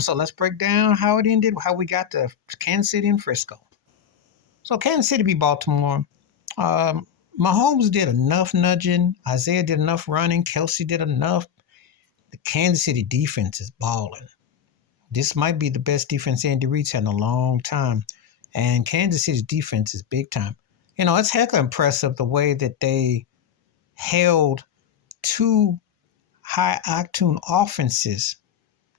So let's break down how it ended, how we got to Kansas City and Frisco. So Kansas City beat Baltimore. Um, Mahomes did enough nudging. Isaiah did enough running. Kelsey did enough. The Kansas City defense is balling. This might be the best defense Andy Reid's had in a long time. And Kansas City's defense is big time. It's heck impressive the way that they held two high octane offenses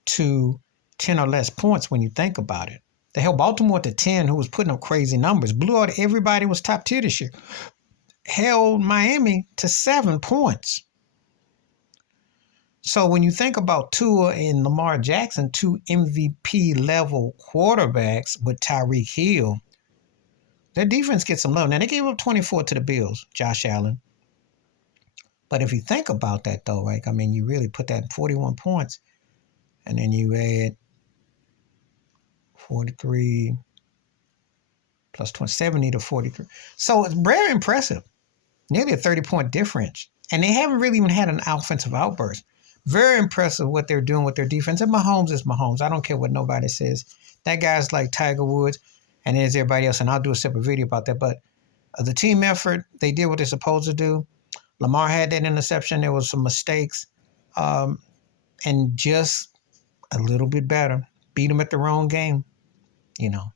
to 10 or less points when you think about it. They held Baltimore to 10, who was putting up crazy numbers. Blew out everybody was top tier this year. Held Miami to 7 points. So when you think about Tua and Lamar Jackson, two MVP level quarterbacks with Tyreek Hill, their defense gets some love. Now they gave up 24 to the Bills, Josh Allen. But if you think about that though, right? I mean, you really put that in 41 points, and then you add 43 plus 20, 70 to 43. So it's very impressive. Nearly a 30-point difference. And they haven't really even had an offensive outburst. Very impressive what they're doing with their defense. And Mahomes is Mahomes. I don't care what nobody says. That guy's like Tiger Woods, and there's everybody else. And I'll do a separate video about that. But the team effort, they did what they're supposed to do. Lamar had that interception. There was some mistakes. And just a little bit better. Beat him at the wrong game, you know.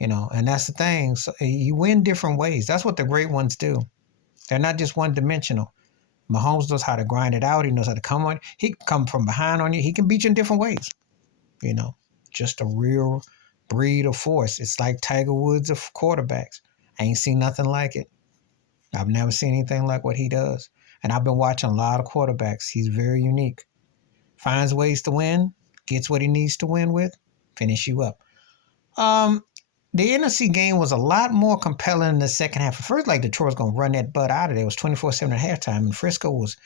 And that's the thing. So you win different ways. That's what the great ones do. They're not just one-dimensional. Mahomes knows how to grind it out. He knows how to come on. He can come from behind on you. He can beat you in different ways. Just a real breed of force. It's like Tiger Woods of quarterbacks. I ain't seen nothing like it. I've never seen anything like what he does. And I've been watching a lot of quarterbacks. He's very unique. Finds ways to win. Gets what he needs to win with. Finish you up. The NFC game was a lot more compelling in the second half. At first, like Detroit was going to run that butt out of there. It was 24-7 at halftime. And Frisco was,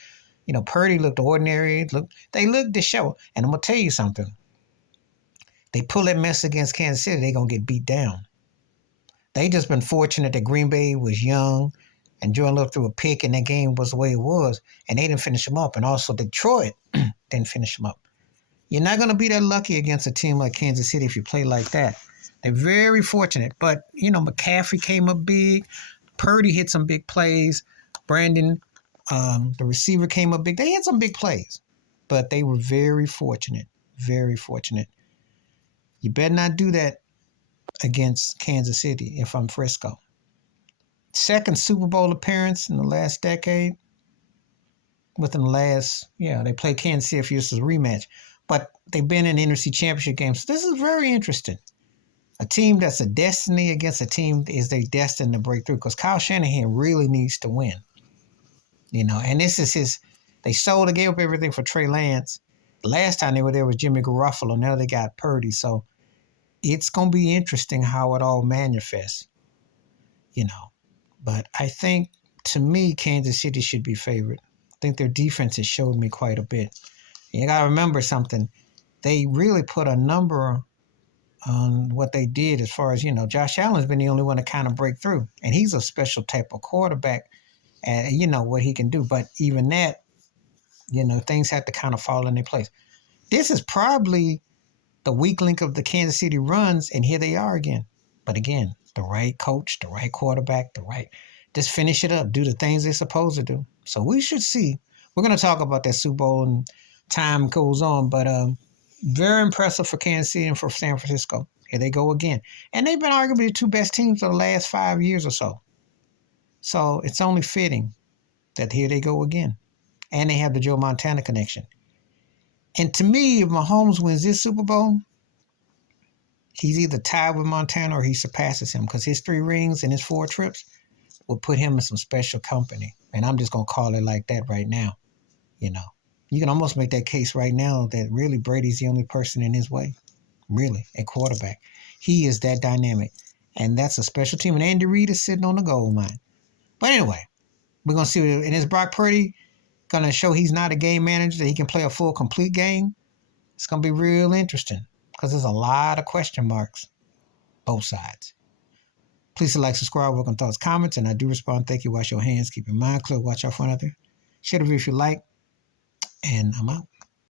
Purdy looked ordinary. They looked disheveled. And I'm going to tell you something. They pull that mess against Kansas City, they're going to get beat down. They just been fortunate that Green Bay was young and Jordan looked through a pick and that game was the way it was. And they didn't finish them up. And also Detroit didn't finish them up. You're not going to be that lucky against a team like Kansas City if you play like that. They're very fortunate. But, McCaffrey came up big. Purdy hit some big plays. Brandon, the receiver, came up big. They had some big plays. But they were very fortunate. Very fortunate. You better not do that against Kansas City if I'm Frisco. Second Super Bowl appearance in the last decade. They played Kansas City for a rematch. But they've been in NFC Championship games. So this is very interesting. A team that's a destiny against a team is they destined to break through because Kyle Shanahan really needs to win. And this is they gave up everything for Trey Lance. Last time they were there was Jimmy Garoppolo. Now they got Purdy. So it's going to be interesting how it all manifests, But I think, to me, Kansas City should be favored. I think their defense has showed me quite a bit. And you got to remember something. They really put a number on what they did as far as, Josh Allen's been the only one to kind of break through. And he's a special type of quarterback. And what he can do. But even that, things have to kind of fall in their place. This is probably the weak link of the Kansas City runs, and here they are again. But again, the right coach, the right quarterback, just finish it up, do the things they're supposed to do. So we should see. We're going to talk about that Super Bowl and time goes on, but very impressive for Kansas City and for San Francisco. Here they go again. And they've been arguably the two best teams for the last 5 years or so. So it's only fitting that here they go again. And they have the Joe Montana connection. And to me, if Mahomes wins this Super Bowl, he's either tied with Montana or he surpasses him because his 3 rings and his 4 trips will put him in some special company. And I'm just going to call it like that right now. You can almost make that case right now that really Brady's the only person in his way, really, at quarterback. He is that dynamic. And that's a special team. And Andy Reid is sitting on the gold mine. But anyway, we're going to see. And is Brock Purdy going to show he's not a game manager, that he can play a full, complete game? It's going to be real interesting because there's a lot of question marks, both sides. Please like, subscribe, welcome thoughts, comments, and I do respond. Thank you. Wash your hands. Keep your mind clear. Watch out for another. Share the video if you like. And I'm out.